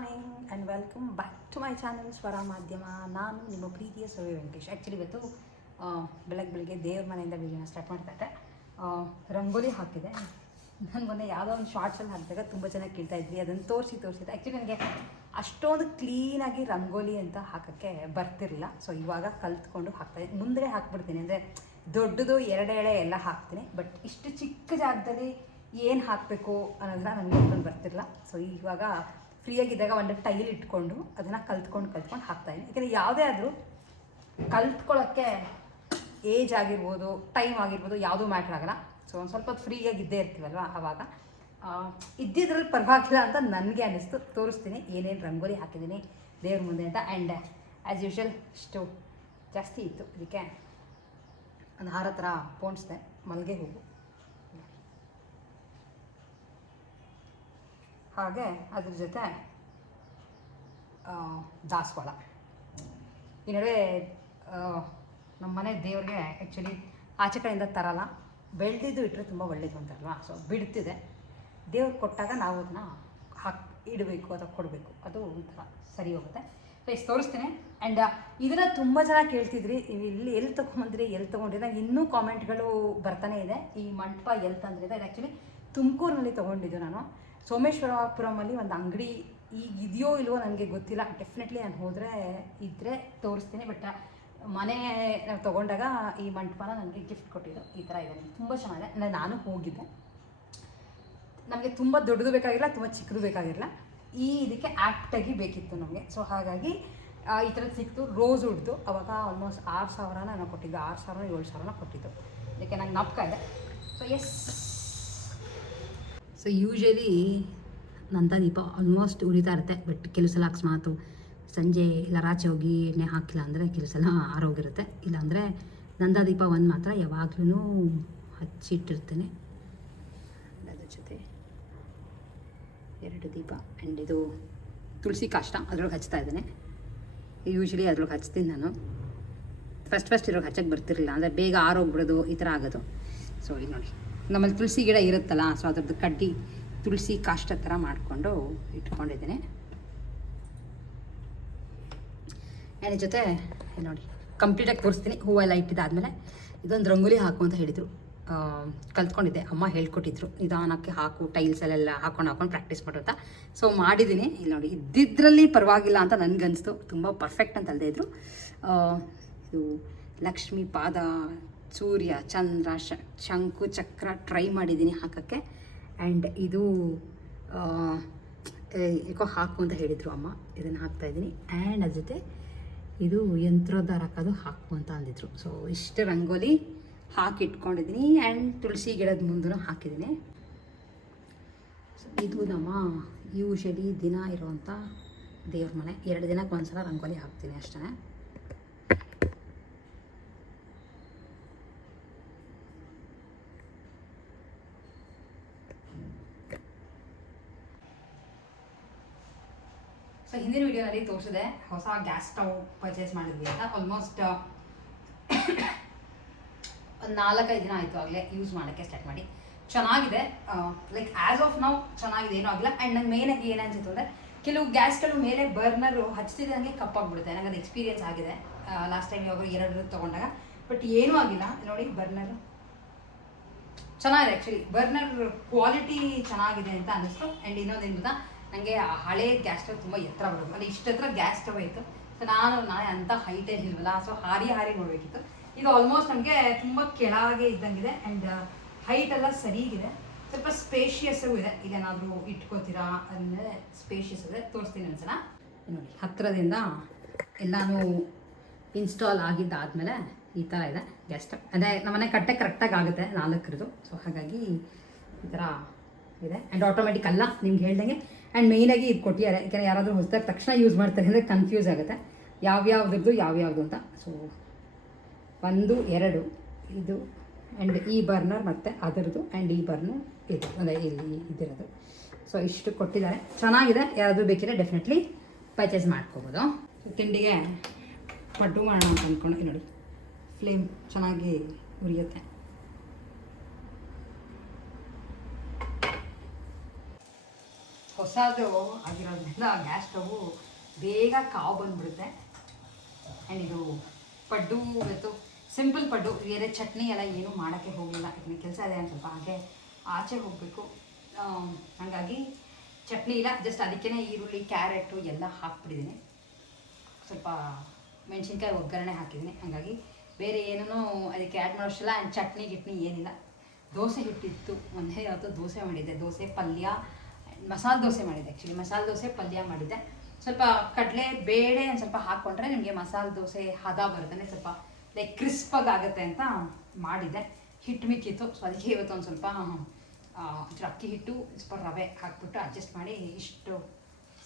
Morning and welcome back to my channel Swara Madhyama. ನಾನು ನಿಮ್ಮ ಪ್ರೀತಿಯ ಸವಿ ವೆಂಕಟೇಶ್. ಆ್ಯಕ್ಚುಲಿ ಇವತ್ತು ಬೆಳಗ್ಗೆ ದೇವ್ರ ಮನೆಯಿಂದ ವೀಡಿಯೋನ ಸ್ಟಾರ್ಟ್ ಮಾಡ್ತಾ ಇದ್ದೆ. ರಂಗೋಲಿ ಹಾಕಿದೆ. ನಾನು ಮೊನ್ನೆ ಯಾವುದೋ ಒಂದು ಶಾರ್ಟ್ಸಲ್ಲಿ ಹಾಕಿದಾಗ ತುಂಬ ಚೆನ್ನಾಗಿ ಕೇಳ್ತಾ ಇದ್ವಿ, ಅದನ್ನು ತೋರಿಸಿದ್ದೆ. ಆ್ಯಕ್ಚುಲಿ ನನಗೆ ಅಷ್ಟೊಂದು ಕ್ಲೀನಾಗಿ ರಂಗೋಲಿ ಅಂತ ಹಾಕೋಕ್ಕೆ ಬರ್ತಿರಲಿಲ್ಲ. ಸೊ ಇವಾಗ ಕಲ್ತ್ಕೊಂಡು ಹಾಕ್ತಾಯಿದ್ದೆ. ಮುಂದೆ ಹಾಕ್ಬಿಡ್ತೀನಿ, ಅಂದರೆ ದೊಡ್ಡದು ಎರಡು ಎಳೆ ಎಲ್ಲ ಹಾಕ್ತೀನಿ. ಬಟ್ ಇಷ್ಟು ಚಿಕ್ಕ ಜಾಗದಲ್ಲಿ ಏನು ಹಾಕಬೇಕು ಅನ್ನೋದನ್ನ ನನಗೆ ಅಷ್ಟೊಂದು ಬರ್ತಿರಲಿಲ್ಲ. ಸೊ ಇವಾಗ ಫ್ರೀಯಾಗಿದ್ದಾಗ ಒಂದು ಟೈಲ್ ಇಟ್ಕೊಂಡು ಅದನ್ನು ಕಲ್ತ್ಕೊಂಡು ಹಾಕ್ತಾಯಿದ್ದೀನಿ. ಯಾಕೆಂದರೆ ಯಾವುದೇ ಆದರೂ ಕಲ್ತ್ಕೊಳ್ಳೋಕ್ಕೆ ಏಜ್ ಆಗಿರ್ಬೋದು, ಟೈಮ್ ಆಗಿರ್ಬೋದು, ಯಾವುದೂ ಮ್ಯಾಟ್ರ್ ಆಗಲ್ಲ. ಸೊ ಒಂದು ಸ್ವಲ್ಪ ಫ್ರೀಯಾಗಿದ್ದೇ ಇರ್ತೀವಲ್ವ, ಆವಾಗ ಇದ್ದಿದ್ರಲ್ಲಿ ಪರವಾಗಿಲ್ಲ ಅಂತ ನನಗೆ ಅನ್ನಿಸ್ತು. ತೋರಿಸ್ತೀನಿ ಏನೇನು ರಂಗೋಲಿ ಹಾಕಿದ್ದೀನಿ ದೇವ್ರ ಮುಂದೆ ಅಂತ. ಆ್ಯಂಡ್ ಆ್ಯಸ್ ಯೂಶ್ವಲ್ ಇಷ್ಟು ಜಾಸ್ತಿ ಇತ್ತು, ಅದಕ್ಕೆ ಒಂದು ಹಾರ ಥರ ಪೋಣಿಸ್ದೆ. ಮಲ್ಲಿಗೆ ಹೂವು, ಹಾಗೆ ಅದ್ರ ಜೊತೆ ದಾಸವಾಳ. ಈ ನಡುವೆ ನಮ್ಮ ಮನೆ ದೇವ್ರಿಗೆ ಆ್ಯಕ್ಚುಲಿ ಆಚೆ ಕಡೆಯಿಂದ ತರಲ್ಲ, ಬೆಳೆದಿದ್ದು ಇಟ್ಟರೆ ತುಂಬ ಒಳ್ಳೇದು ಅಂತಾರಲ್ವ. ಸೊ ಬಿಡ್ತಿದೆ, ದೇವ್ರಿಗೆ ಕೊಟ್ಟಾಗ ನಾವು ಅದನ್ನ ಇಡಬೇಕು ಅಥವಾ ಕೊಡಬೇಕು, ಅದು ಒಂಥರ ಸರಿ ಹೋಗುತ್ತೆ. ಸೊ ಇಷ್ಟು ತೋರಿಸ್ತೀನಿ. ಆ್ಯಂಡ್ ಇದನ್ನು ತುಂಬ ಜನ ಕೇಳ್ತಿದ್ರಿ, ಎಲ್ಲಿ ತೊಗೊಂಬಂದ್ರಿ, ಎಲ್ಲಿ ತೊಗೊಂಡ್ರಿ. ನಂಗೆ ಇನ್ನೂ ಕಾಮೆಂಟ್ಗಳು ಬರ್ತಾನೆ ಇದೆ. ಈ ಮಂಟಪ ಎಲ್ಲಿ ತಂದ್ರಿದೆ, ಇದು ಆ್ಯಕ್ಚುಲಿ ತುಮಕೂರಿನಲ್ಲಿ ತೊಗೊಂಡಿದ್ದು. ನಾನು ಸೋಮೇಶ್ವರಪುರಮಲ್ಲಿ ಒಂದು ಅಂಗಡಿ ಈಗ ಇದೆಯೋ ಇಲ್ವೋ ನನಗೆ ಗೊತ್ತಿಲ್ಲ. ಡೆಫಿನೆಟ್ಲಿ ನಾನು ಹೋದರೆ ಇದ್ದರೆ ತೋರಿಸ್ತೀನಿ. ಬಟ್ ಮನೆ ನಾವು ತೊಗೊಂಡಾಗ ಈ ಮಂಟಪನ ನನಗೆ ಗಿಫ್ಟ್ ಕೊಟ್ಟಿದ್ದು. ಈ ಥರ ಇದೆ, ತುಂಬ ಚೆನ್ನಾಗಿದೆ. ನಾನು ಹೋಗಿದ್ದೆ. ನಮಗೆ ತುಂಬ ದೊಡ್ಡದು ಬೇಕಾಗಿಲ್ಲ, ತುಂಬ ಚಿಕ್ಕದು ಬೇಕಾಗಿರಲ್ಲ. ಇದಕ್ಕೆ ಆ್ಯಕ್ಟಾಗಿ ಬೇಕಿತ್ತು ನಮಗೆ. ಸೊ ಹಾಗಾಗಿ ಈ ಥರದ್ದು ಸಿಕ್ತು. ರೋಸ್ ಉಡ್ದು ಅವಾಗ ಆಲ್ಮೋಸ್ಟ್ 6,000 ನಾನು ಕೊಟ್ಟಿದ್ದು, 6,000 7,000 ಕೊಟ್ಟಿದ್ದು. ಅದಕ್ಕೆ ನಂಗೆ ಜ್ಞಾಪಕ ಇದೆ. ಸೊ ಎಸ್, ಸೊ ಯೂಶ್ವಲಿ ನಂದ ದೀಪ ಆಲ್ಮೋಸ್ಟ್ ಉರಿತಾ ಇರುತ್ತೆ. ಬಟ್ ಕೆಲವು ಸಲ ಅಕಸ್ಮಾತು ಸಂಜೆ ಎಲ್ಲ ರಾಚೆ ಹೋಗಿ ಎಣ್ಣೆ ಹಾಕಿಲ್ಲ ಅಂದರೆ ಕೆಲವು ಸಲ ಆರೋಗಿರುತ್ತೆ. ಇಲ್ಲಾಂದರೆ ನಂದ ದೀಪ ಒಂದು ಮಾತ್ರ ಯಾವಾಗಲೂ ಹಚ್ಚಿಟ್ಟಿರ್ತೇನೆ. ಅದ್ರ ಜೊತೆ 2 ದೀಪ. ಆ್ಯಂಡ್ ಇದು ತುಳಸಿ ಕಾಷ್ಟ, ಅದ್ರೊಳಗೆ ಹಚ್ತಾ ಇದ್ದೇನೆ. ಯೂಶ್ವಲಿ ಅದ್ರೊಳಗೆ ಹಚ್ತೀನಿ ನಾನು. ಫಸ್ಟ್ ಇರೋಗೆ ಹಚ್ಚಕ್ಕೆ ಬರ್ತಿರಲಿಲ್ಲ, ಅಂದರೆ ಬೇಗ ಆರೋಗ್ಬಿಡೋದು, ಈ ಥರ ಆಗೋದು. ಸೊ ಈಗ ನೋಡಿ, ನಮ್ಮಲ್ಲಿ ತುಳಸಿ ಗಿಡ ಇರುತ್ತಲ್ಲ, ಸೊ ಅದ್ರದ್ದು ಕಡ್ಡಿ ತುಳಸಿ ಕಾಷ್ಟ ಥರ ಮಾಡಿಕೊಂಡು ಇಟ್ಕೊಂಡಿದ್ದೀನಿ. ಆ್ಯಂಡ್ ಜೊತೆ ನೋಡಿ ಕಂಪ್ಲೀಟಾಗಿ ತೋರಿಸ್ತೀನಿ. ಹೂವೆಲ್ಲ ಇಟ್ಟಿದ್ದಾದಮೇಲೆ ಇದೊಂದು ರಂಗೋಲಿ ಹಾಕು ಅಂತ ಹೇಳಿದರು. ಕಲ್ತ್ಕೊಂಡಿದ್ದೆ, ಅಮ್ಮ ಹೇಳ್ಕೊಟ್ಟಿದ್ರು, ನಿಧಾನಕ್ಕೆ ಹಾಕು, ಟೈಲ್ಸಲ್ಲೆಲ್ಲ ಹಾಕೊಂಡು ಪ್ರಾಕ್ಟೀಸ್ ಮಾಡು ಅಂತ. ಸೊ ಮಾಡಿದ್ದೀನಿ. ಇಲ್ಲಿ ನೋಡಿ, ಇದ್ದಿದ್ರಲ್ಲಿ ಪರವಾಗಿಲ್ಲ ಅಂತ ನನಗನ್ನಿಸ್ತು. ತುಂಬ ಪರ್ಫೆಕ್ಟ್ ಅಂತ ಅಲ್ಲದೆ ಇದ್ರು. ಇದು ಲಕ್ಷ್ಮೀ ಪಾದ, ಸೂರ್ಯ, ಚಂದ್ರ, ಶಂಕು, ಚಕ್ರ ಟ್ರೈ ಮಾಡಿದ್ದೀನಿ ಹಾಕೋಕ್ಕೆ. ಆ್ಯಂಡ್ ಇದು ಯಾಕೋ ಹಾಕು ಅಂತ ಹೇಳಿದರು ಅಮ್ಮ, ಇದನ್ನು ಹಾಕ್ತಾಯಿದ್ದೀನಿ. ಆ್ಯಂಡ್ ಅದ್ರ ಜೊತೆ ಇದು ಯಂತ್ರೋದ್ಧಾರ ಹಾಕೋದು ಹಾಕು ಅಂತ ಅಂದಿದ್ರು. ಸೊ ಇಷ್ಟು ರಂಗೋಲಿ ಹಾಕಿಟ್ಕೊಂಡಿದ್ದೀನಿ. ಆ್ಯಂಡ್ ತುಳಸಿ ಗಿಡದ ಮುಂದೂ ಹಾಕಿದ್ದೀನಿ. ಸೊ ಇದು ನಮ್ಮ ಯೂಶ್ವಲಿ ದಿನ ಇರುವಂಥ ದೇವ್ರ ಮನೆ. 2 ದಿನಕ್ಕೆ ಒಂದು ಸಲ ರಂಗೋಲಿ ಹಾಕ್ತೀನಿ ಅಷ್ಟೇ. ಸೊ ಹಿಂದಿನ ವೀಡಿಯೋನಲ್ಲಿ ತೋರಿಸಿದೆ, ಹೊಸ ಗ್ಯಾಸ್ ಸ್ಟವ್ ಪರ್ಚೇಸ್ ಮಾಡಿದ್ವಿ ಅಂತ. ಆಲ್ಮೋಸ್ಟ್ ಒಂದು 4-5 ದಿನ ಆಯಿತು ಆಗಲೇ ಯೂಸ್ ಮಾಡೋಕ್ಕೆ ಸ್ಟಾರ್ಟ್ ಮಾಡಿ. ಚೆನ್ನಾಗಿದೆ, ಲೈಕ್ ಆ್ಯಸ್ ಆಫ್ ನಾವು ಚೆನ್ನಾಗಿದೆ, ಏನೂ ಆಗಿಲ್ಲ. ಆ್ಯಂಡ್ ನಂಗೆ ಮೇನಾಗಿ ಏನು ಅನ್ಸುತ್ತೆ ಅಂದರೆ, ಕೆಲವು ಗ್ಯಾಸ್ಗಳು ಮೇಲೆ ಬರ್ನರು ಹಚ್ತಿದ್ದಂಗೆ ಕಪ್ಪಾಗ್ಬಿಡುತ್ತೆ. ನನಗೆ ಅದು ಎಕ್ಸ್ಪೀರಿಯನ್ಸ್ ಆಗಿದೆ ಲಾಸ್ಟ್ ಟೈಮ್ ಯಾವಾಗ 2 ತೊಗೊಂಡಾಗ. ಬಟ್ ಏನೂ ಆಗಿಲ್ಲ. ನೋಡಿ, ಬರ್ನರು ಚೆನ್ನಾಗಿದೆ. ಆ್ಯಕ್ಚುಲಿ ಬರ್ನರ್ ಕ್ವಾಲಿಟಿ ಚೆನ್ನಾಗಿದೆ ಅಂತ ಅನ್ನಿಸ್ತು. ಆ್ಯಂಡ್ ಇನ್ನೊಂದೇನು ಗೊತ್ತಾ, ನನಗೆ ಹಳೆ ಗ್ಯಾಸ್ ಸ್ಟವ್ ತುಂಬ ಎತ್ತರ ಬರೋದು, ಅಲ್ಲಿ ಇಷ್ಟು ಹತ್ರ ಗ್ಯಾಸ್ ಸ್ಟವ್ ಇತ್ತು. ಸೊ ನಾನೇ ಅಂಥ ಹೈಟೇ ಇಲ್ವಲ್ಲ, ಸೊ ಹಾರಿ ನೋಡಬೇಕಿತ್ತು. ಇದು ಆಲ್ಮೋಸ್ಟ್ ನನಗೆ ತುಂಬ ಕೆಳಗೆ ಇದ್ದಂಗಿದೆ. ಆ್ಯಂಡ್ ಹೈಟ್ ಎಲ್ಲ ಸರಿಗಿದೆ, ಸ್ವಲ್ಪ ಸ್ಪೇಷಿಯಸ್ಸೂ ಇದೆ. ಇದೇನಾದರೂ ಇಟ್ಕೋತೀರಾ ಅಂದರೆ ಸ್ಪೇಷಿಯಸ್ ಇದೆ. ತೋರಿಸ್ತೀನಿ ಒಂದ್ಸಲ. ನೋಡಿ, ಹತ್ತಿರದಿಂದ ಎಲ್ಲನೂ ಇನ್ಸ್ಟಾಲ್ ಆಗಿದ್ದಾದಮೇಲೆ ಈ ಥರ ಇದೆ ಗ್ಯಾಸ್ ಸ್ಟವ್. ಅದೇ ನಮ್ಮನೆ ಕಟ್ಟೆ ಕರೆಕ್ಟಾಗಿ ಆಗುತ್ತೆ 4ರದ್ದು. ಸೊ ಹಾಗಾಗಿ ಈ ಥರ ಇದೆ. ಆ್ಯಂಡ್ ಆಟೋಮೆಟಿಕ್ ಅಲ್ಲ, ನಿಮ್ಗೆ ಹೇಳ್ದಂಗೆ. ಆ್ಯಂಡ್ ಮೇಯ್ನಾಗಿ ಇದು ಕೊಟ್ಟಿದ್ದಾರೆ, ಯಾಕೆಂದರೆ ಯಾರಾದರೂ ಹೊಸದಾಗಿ ತಕ್ಷಣ ಯೂಸ್ ಮಾಡ್ತಾರೆ ಅಂದರೆ ಕನ್ಫ್ಯೂಸ್ ಆಗುತ್ತೆ ಯಾವ್ಯಾವ್ದು ಯಾವ್ಯಾವುದು ಅಂತ. ಸೊ 1 2 ಇದು, ಆ್ಯಂಡ್ ಈ ಬರ್ನರ್ ಮತ್ತು ಅದರದ್ದು, ಆ್ಯಂಡ್ ಈ ಬರ್ನರ್ ಇದು, ಅಂದರೆ ಇಲ್ಲಿ ಇದಿರೋದು. ಸೊ ಇಷ್ಟು ಕೊಟ್ಟಿದ್ದಾರೆ, ಚೆನ್ನಾಗಿದೆ. ಯಾರಾದರೂ ಬೇಕಿದ್ರೆ ಡೆಫಿನೆಟ್ಲಿ ಪರ್ಚೇಸ್ ಮಾಡ್ಕೋಬೋದು. ಸೊ ತಿಂಡಿಗೆ ಪಡ್ಡು ಮಾಡೋಣ ಅಂತ ಅಂದ್ಕೊಂಡು ನೋಡಿ, ಫ್ಲೇಮ್ ಚೆನ್ನಾಗಿ ಉರಿಯುತ್ತೆ. ಹೊಸದು ಆಗಿರೋದ್ರಿಂದ ಗ್ಯಾಸ್ ಸ್ಟವು ಬೇಗ ಕಾವು ಬಂದುಬಿಡುತ್ತೆ. ಆ್ಯಂಡ್ ಇದು ಪಡ್ಡು ಇವತ್ತು ಸಿಂಪಲ್ ಪಡ್ಡು, ಬೇರೆ ಚಟ್ನಿ ಎಲ್ಲ ಏನೂ ಮಾಡೋಕ್ಕೆ ಹೋಗಲಿಲ್ಲ. ಯಾಕಂದರೆ ಕೆಲಸ ಇದೆ ಒಂದು ಸ್ವಲ್ಪ, ಹಾಗೆ ಆಚೆ ಹೋಗಬೇಕು. ಹಾಗಾಗಿ ಚಟ್ನಿ ಇಲ್ಲ, ಜಸ್ಟ್ ಅದಕ್ಕೇ ಈರುಳ್ಳಿ ಕ್ಯಾರೆಟು ಎಲ್ಲ ಹಾಕ್ಬಿಟ್ಟಿದ್ದೀನಿ. ಸ್ವಲ್ಪ ಮೆಣಸಿನ್ಕಾಯಿ ಒಗ್ಗರಣೆ ಹಾಕಿದ್ದೀನಿ. ಹಾಗಾಗಿ ಬೇರೆ ಏನೂ ಅದಕ್ಕೆ ಆ್ಯಡ್ ಮಾಡೋಷ್ಟಿಲ್ಲ. ಆ್ಯಂಡ್ ಚಟ್ನಿ ಗಿಟ್ನಿ ಏನಿಲ್ಲ. ದೋಸೆ ಹಿಟ್ಟಿತ್ತು, ಮೊನ್ನೆ ಯಾವತ್ತೂ ದೋಸೆ ಮಾಡಿದ್ದೆ, ದೋಸೆ ಪಲ್ಯ, ಮಸಾಲೆ ದೋಸೆ ಮಾಡಿದ್ದೆ. ಆ್ಯಕ್ಚುಲಿ ಮಸಾಲೆ ದೋಸೆ ಪಲ್ಯ ಮಾಡಿದ್ದೆ. ಸ್ವಲ್ಪ ಕಡಲೆ ಬೇಳೆ ಒಂದು ಸ್ವಲ್ಪ ಹಾಕ್ಕೊಂಡ್ರೆ ನಿಮಗೆ ಮಸಾಲೆ ದೋಸೆ ಹದ ಬರುತ್ತೆ, ಸ್ವಲ್ಪ ಲೈಕ್ ಕ್ರಿಸ್ಪಾಗಿ ಆಗುತ್ತೆ ಅಂತ ಮಾಡಿದ್ದೆ. ಹಿಟ್ಟು ಮಿಕ್ಕಿತ್ತು, ಸೊ ಅದಕ್ಕೆ ಇವತ್ತು ಒಂದು ಸ್ವಲ್ಪ ಅಕ್ಕಿ ಹಿಟ್ಟು ಸ್ವಲ್ಪ ರವೆ ಹಾಕ್ಬಿಟ್ಟು ಅಡ್ಜಸ್ಟ್ ಮಾಡಿ ಇಷ್ಟು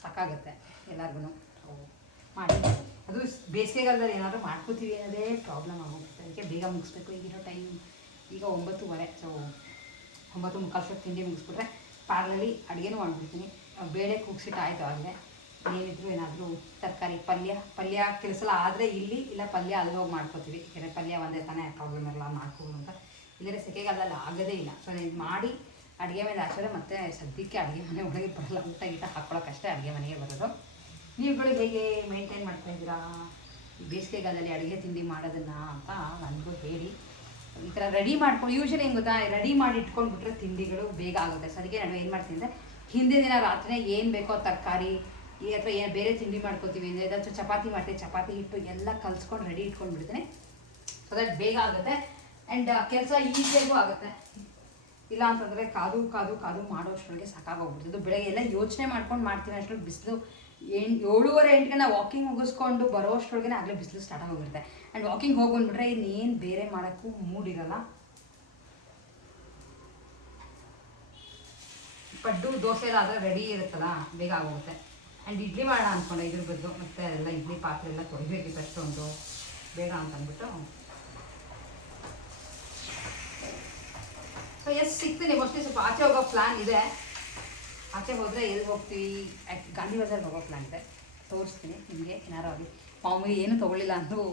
ಸಾಕಾಗುತ್ತೆ ಎಲ್ಲರಿಗೂ ಮಾಡಿ. ಅದು ಬೇಸಿಗೆಗಾಲದಲ್ಲಿ ಏನಾದರೂ ಮಾಡ್ಕೋತೀವಿ ಅನ್ನೋದೇ ಪ್ರಾಬ್ಲಮ್ ಆಗೋಗುತ್ತೆ. ಅದಕ್ಕೆ ಬೇಗ ಮುಗಿಸ್ಬೇಕು. ಈಗಿರೋ ಟೈಮ್ ಈಗ 9:15, ಸೊ 9:45 ತಿಂಡಿ ಮುಗಿಸ್ಬಿಟ್ರೆ ಪಾರ್ಲಲ್ಲಿ ಅಡುಗೆನೂ ಮಾಡ್ಬಿಡ್ತೀನಿ. ಬೇಳೆ ಕೂಗಿಸಿಟ್ಟು ಆಯಿತು ಆಗಲೇ. ಏನಿದ್ರು ಏನಾದರೂ ತರಕಾರಿ ಪಲ್ಯ ಕೆಲಸಲ್ಲ ಆದರೆ ಇಲ್ಲಿ, ಇಲ್ಲ ಪಲ್ಯ ಅಲ್ಲಿ ಹೋಗಿ ಮಾಡ್ಕೋತೀವಿ. ಯಾಕಂದರೆ ಪಲ್ಯ ಒಂದೇ ತಾನೇ ಪ್ರಾಬ್ಲಮ್ ಎಲ್ಲ ಮಾಡ್ಕೊಂಡು ಅಂತ. ಇಲ್ಲದೇ ಸೆಕೆಗಾಲದಲ್ಲಿ ಆಗೋದೇ ಇಲ್ಲ. ಸೊ ಇದು ಮಾಡಿ ಅಡುಗೆ ಮೇಲೆ ಹಾಕಿದ್ರೆ ಮತ್ತೆ ಸದ್ಯಕ್ಕೆ ಅಡುಗೆ ಮನೆ ಒಳಗೆ ಬರಲ್ಲ, ಊಟ ಗೀಟ ಹಾಕ್ಕೊಳ್ಳೋಕ್ಕಷ್ಟೇ ಅಡುಗೆ ಮನೆಗೆ ಬರೋದು. ನೀವುಗಳು ಹೇಗೆ ಮೇಂಟೈನ್ ಮಾಡ್ತಾಯಿದ್ದೀರಾ ಈ ಬೇಸಿಗೆಗಾಲದಲ್ಲಿ ಅಡುಗೆ ತಿಂಡಿ ಮಾಡೋದನ್ನು ಅಂತ ನನಗೂ ಹೇಳಿ. ಈ ಥರ ರೆಡಿ ಮಾಡ್ಕೊಂಡು ಯೂಶ್ವಲಿ ಏನು ಗೊತ್ತಾ, ರೆಡಿ ಮಾಡಿ ಇಟ್ಕೊಂಡ್ಬಿಟ್ರೆ ತಿಂಡಿಗಳು ಬೇಗ ಆಗುತ್ತೆ. ಸೊ ಅದಕ್ಕೆ ನಾನು ಏನು ಮಾಡ್ತೀನಿ ಅಂದರೆ ಹಿಂದಿನ ದಿನ ರಾತ್ರಿನೇ ಏನು ಬೇಕೋ ತರಕಾರಿ ಅಥವಾ ಏನು ಬೇರೆ ತಿಂಡಿ ಮಾಡ್ಕೋತೀವಿ ಅಂದರೆ ಏದಾದರೂ ಚಪಾತಿ ಮಾಡ್ತೀವಿ, ಚಪಾತಿ ಹಿಟ್ಟು ಎಲ್ಲ ಕಲಿಸ್ಕೊಂಡು ರೆಡಿ ಇಟ್ಕೊಂಡ್ಬಿಡ್ತೀನಿ. ಸೊ ದಟ್ ಬೇಗ ಆಗುತ್ತೆ ಆ್ಯಂಡ್ ಕೆಲಸ ಈಸಿಯಾಗೂ ಆಗುತ್ತೆ. ಇಲ್ಲ ಅಂತಂದರೆ ಕಾದು ಮಾಡೋಷ್ಟರೊಳಗೆ ಸಾಕಾಗೋಗ್ಬಿಡ್ತದೆ. ಬೆಳಗ್ಗೆ ಎಲ್ಲ ಯೋಚನೆ ಮಾಡ್ಕೊಂಡು ಮಾಡ್ತೀನಿ ಅಷ್ಟರಲ್ಲಿ ಬಿಸಿಲು 7:30-8ಗೆ ನಾವು ವಾಕಿಂಗ್ ಮುಗಿಸ್ಕೊಂಡು ಬರೋಷ್ಟರೊಳಗೆ ಆಗಲೇ ಬಿಸಿಲು ಸ್ಟಾರ್ಟ್ ಆಗೋಗಿರುತ್ತೆ. ಆ್ಯಂಡ್ ವಾಕಿಂಗ್ ಹೋಗ್ಬಂದ್ಬಿಟ್ರೆ ಇನ್ನೇನು ಬೇರೆ ಮಾಡೋಕ್ಕೂ ಮೂಡಿರಲ್ಲ. ಪಡ್ಡು ದೋಸೆ ಎಲ್ಲ ಆದರೆ ರೆಡಿ ಇರುತ್ತಲ್ಲ, ಬೇಗ ಆಗೋಗುತ್ತೆ. ಆ್ಯಂಡ್ ಇಡ್ಲಿ ಮಾಡೋಣ ಅಂದ್ಕೊಂಡೆ ಇದ್ರ ಬದಲು, ಮತ್ತು ಎಲ್ಲ ಇಡ್ಲಿ ಪಾತ್ರೆ ಎಲ್ಲ ತೊಳಿಬೇಕಿತ್ತು ಅಷ್ಟೊಂದು ಬೇಗ ಅಂತ ಅಂದ್ಬಿಟ್ಟು. ಸೊ ಸಿಗ್ತೀನಿ ಮೋಸ್ಟ್ಲಿ. ಸ್ವಲ್ಪ ಆಚೆ ಹೋಗೋ ಪ್ಲ್ಯಾನ್ ಇದೆ. ಆಚೆ ಹೋದರೆ ಎಲ್ಲಿ ಹೋಗ್ತೀವಿ, ಗಾಂಧಿ ಬಜಾರ್ಗೆ ಹೋಗೋ ಪ್ಲ್ಯಾನ್ ಇದೆ. ತೋರಿಸ್ತೀನಿ ನಿಮಗೆ. ಏನಾರು ಆಗಲಿ ಮಾಮೂಲಿ ಏನು ತೊಗೊಳ್ಳಿಲ್ಲ ಅಂದರೂ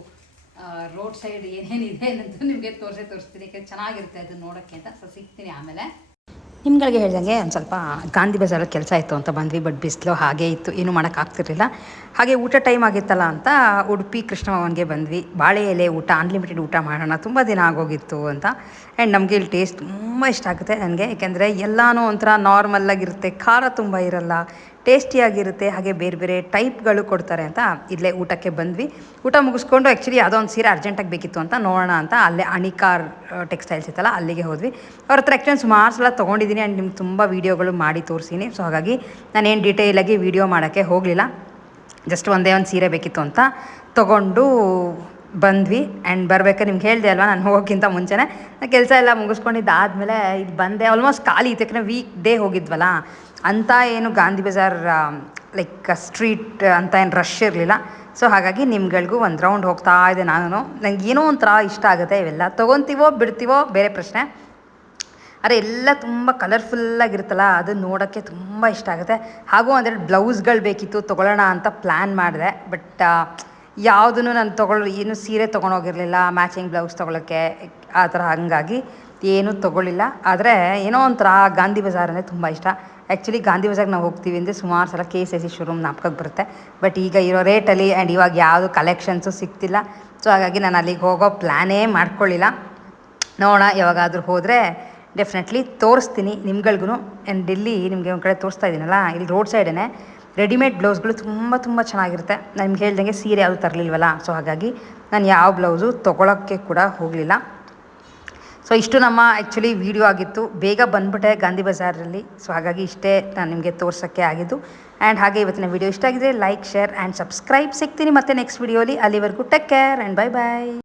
ರೋಡ್ ಸೈಡ್ ಏನೇನಿದೆ ಅನ್ನೋದು ನಿಮಗೆ ತೋರಿಸ್ತೀನಿ. ಯಾಕೆ ಚೆನ್ನಾಗಿರುತ್ತೆ ಅದು ನೋಡೋಕ್ಕೆ ಅಂತ. ಸೊ ಸಿಗ್ತೀನಿ ಆಮೇಲೆ. ನಿಮ್ಗಳಿಗೆ ಹೇಳ್ದಂಗೆ ಒಂದು ಸ್ವಲ್ಪ ಗಾಂಧಿ ಬಜಾರಲ್ಲಿ ಕೆಲಸ ಇತ್ತು ಅಂತ ಬಂದ್ವಿ. ಬಟ್ ಬಿಸಿಲು ಹಾಗೇ ಇತ್ತು, ಏನೂ ಮಾಡೋಕ್ಕಾಗ್ತಿರ್ಲಿಲ್ಲ. ಹಾಗೆ ಊಟ ಟೈಮ್ ಆಗಿತ್ತಲ್ಲ ಅಂತ ಉಡುಪಿ ಕೃಷ್ಣಭವನ್ಗೆ ಬಂದ್ವಿ. ಬಾಳೆ ಎಲೆ ಊಟ, ಅನ್ಲಿಮಿಟೆಡ್ ಊಟ ಮಾಡೋಣ, ತುಂಬ ದಿನ ಆಗೋಗಿತ್ತು ಅಂತ. ಆ್ಯಂಡ್ ನಮಗೆ ಇಲ್ಲಿ ಟೇಸ್ಟ್ ತುಂಬ ಇಷ್ಟ ಆಗುತ್ತೆ ನನಗೆ. ಯಾಕೆಂದರೆ ಎಲ್ಲನೂ ಒಂಥರ ನಾರ್ಮಲ್ಲಾಗಿರುತ್ತೆ, ಖಾರ ತುಂಬ ಇರಲ್ಲ, ಟೇಸ್ಟಿಯಾಗಿರುತ್ತೆ. ಹಾಗೆ ಬೇರೆ ಬೇರೆ ಟೈಪ್ಗಳು ಕೊಡ್ತಾರೆ ಅಂತ ಇಲ್ಲೇ ಊಟಕ್ಕೆ ಬಂದ್ವಿ. ಊಟ ಮುಗಿಸ್ಕೊಂಡು ಆ್ಯಕ್ಚುಲಿ ಯಾವುದೋ ಒಂದು ಸೀರೆ ಅರ್ಜೆಂಟಾಗಿ ಬೇಕಿತ್ತು ಅಂತ ನೋಡೋಣ ಅಂತ ಅಲ್ಲೇ ಅಣಿಕಾರ್ ಟೆಕ್ಸ್ಟೈಲ್ಸ್ ಇತ್ತಲ್ಲ ಅಲ್ಲಿಗೆ ಹೋದ್ವಿ. ಅವ್ರ ಹತ್ರ ಆ್ಯಕ್ಚುಲಿ ಸುಮಾರು ಸಲ ತೊಗೊಂಡಿದ್ದೀನಿ ಆ್ಯಂಡ್ ನಿಮ್ಗೆ ತುಂಬ ವೀಡಿಯೋಗಳು ಮಾಡಿ ತೋರಿಸಿನಿ. ಸೊ ಹಾಗಾಗಿ ನಾನೇನು ಡೀಟೇಲಾಗಿ ವೀಡಿಯೋ ಮಾಡೋಕ್ಕೆ ಹೋಗಲಿಲ್ಲ. ಜಸ್ಟ್ ಒಂದೇ ಒಂದು ಸೀರೆ ಬೇಕಿತ್ತು ಅಂತ ತೊಗೊಂಡು ಬಂದ್ವಿ. ಆ್ಯಂಡ್ ಬರಬೇಕಾದ್ರೆ ನಿಮ್ಗೆ ಹೇಳಿದೆ ಅಲ್ವಾ, ನಾನು ಹೋಗೋಕ್ಕಿಂತ ಮುಂಚೆನೇ ಕೆಲಸ ಎಲ್ಲ ಮುಗಿಸ್ಕೊಂಡಿದ್ದಾದಮೇಲೆ ಇದು ಬಂದೆ. ಆಲ್ಮೋಸ್ಟ್ ಖಾಲಿ ಇತ್ತು, ಯಾಕಂದರೆ ವೀಕ್ ಡೇ ಹೋಗಿದ್ವಲ್ಲ ಅಂತ. ಏನು ಗಾಂಧಿ ಬಜಾರ್ ಲೈಕ್ ಸ್ಟ್ರೀಟ್ ಅಂತ ಏನು ರಶ್ ಇರಲಿಲ್ಲ. ಸೊ ಹಾಗಾಗಿ ನಿಮ್ಗಳಿಗೂ ಒಂದು ರೌಂಡ್ ಹೋಗ್ತಾ ಇದೆ ನಾನು. ನಂಗೆ ಏನೋ ಒಂಥರ ಇಷ್ಟ ಆಗುತ್ತೆ ಇವೆಲ್ಲ. ತೊಗೊತೀವೋ ಬಿಡ್ತೀವೋ ಬೇರೆ ಪ್ರಶ್ನೆ, ಆದರೆ ಎಲ್ಲ ತುಂಬ ಕಲರ್ಫುಲ್ಲಾಗಿರುತ್ತಲ್ಲ, ಅದು ನೋಡೋಕ್ಕೆ ತುಂಬ ಇಷ್ಟ ಆಗುತ್ತೆ. ಹಾಗೂ ಒಂದೆರಡು ಬ್ಲೌಸ್ಗಳು ಬೇಕಿತ್ತು, ತೊಗೊಳ್ಳೋಣ ಅಂತ ಪ್ಲ್ಯಾನ್ ಮಾಡಿದೆ. ಬಟ್ ಯಾವುದೂ ನಾನು ಏನು ಸೀರೆ ತೊಗೊಂಡೋಗಿರಲಿಲ್ಲ ಮ್ಯಾಚಿಂಗ್ ಬ್ಲೌಸ್ ತೊಗೊಳಕ್ಕೆ ಆ ಥರ. ಹಾಗಾಗಿ ಏನೂ ತೊಗೊಳ್ಳಿಲ್ಲ. ಆದರೆ ಏನೋ ಒಂಥರ ಗಾಂಧಿ ಬಜಾರ್ ಅಂದರೆ ತುಂಬ ಇಷ್ಟ. ಆ್ಯಕ್ಚುಲಿ ಗಾಂಧಿ ಬಜಾರ್ಗೆ ನಾವು ಹೋಗ್ತೀವಿ ಅಂದರೆ ಸುಮಾರು ಸಲ KCC ಶೋರೂಮ್ ನಾಪಕಕ್ಕೆ ಬರುತ್ತೆ. ಬಟ್ ಈಗ ಇರೋ ರೇಟಲ್ಲಿ ಆ್ಯಂಡ್ ಇವಾಗ ಯಾವುದು ಕಲೆಕ್ಷನ್ಸು ಸಿಗ್ತಿಲ್ಲ. ಸೊ ಹಾಗಾಗಿ ನಾನು ಅಲ್ಲಿಗೆ ಹೋಗೋ ಪ್ಲ್ಯಾನೇ ಮಾಡ್ಕೊಳ್ಳಿಲ್ಲ. ನೋಡೋಣ, ಯಾವಾಗಾದರೂ ಹೋದರೆ ಡೆಫಿನೆಟ್ಲಿ ತೋರಿಸ್ತೀನಿ ನಿಮ್ಗಳಿಗೂ. ಆ್ಯಂಡ್ ಇಲ್ಲಿ ನಿಮಗೆ ಒಂದು ಕಡೆ ತೋರಿಸ್ತಾ ಇದ್ದೀನಲ್ಲ, ಇಲ್ಲಿ ರೋಡ್ ಸೈಡೇ ರೆಡಿಮೇಡ್ ಬ್ಲೌಸ್ಗಳು ತುಂಬ ತುಂಬ ಚೆನ್ನಾಗಿರುತ್ತೆ. ನಾನು ನಿಮ್ಗೆ ಹೇಳ್ದಂಗೆ ಸೀರೆ ಯಾವುದು ತರಲಿಲ್ವಲ್ಲ, ಸೊ ಹಾಗಾಗಿ ನಾನು ಯಾವ ಬ್ಲೌಸು ತೊಗೊಳಕ್ಕೆ ಕೂಡ ಹೋಗಲಿಲ್ಲ. ಸೊ ಇಷ್ಟು ನಮ್ಮ ಆ್ಯಕ್ಚುಲಿ ವೀಡಿಯೋ ಆಗಿತ್ತು. ಬೇಗ ಬಂದುಬಿಟ್ಟೆ ಗಾಂಧಿ ಬಜಾರಲ್ಲಿ. ಸೊ ಹಾಗಾಗಿ ಇಷ್ಟೇ ನಾನು ನಿಮಗೆ ತೋರ್ಸೋಕ್ಕೆ ಆಗಿದ್ದು. ಆ್ಯಂಡ್ ಹಾಗೆ ಇವತ್ತಿನ ವೀಡಿಯೋ ಇಷ್ಟ ಆಗಿದ್ರೆ ಲೈಕ್, ಶೇರ್ ಆ್ಯಂಡ್ ಸಬ್ಸ್ಕ್ರೈಬ್. ಸಿಗ್ತೀನಿ ಮತ್ತೆ ನೆಕ್ಸ್ಟ್ ವೀಡಿಯೋಲಿ. ಅಲ್ಲಿವರೆಗೂ take care and bye bye.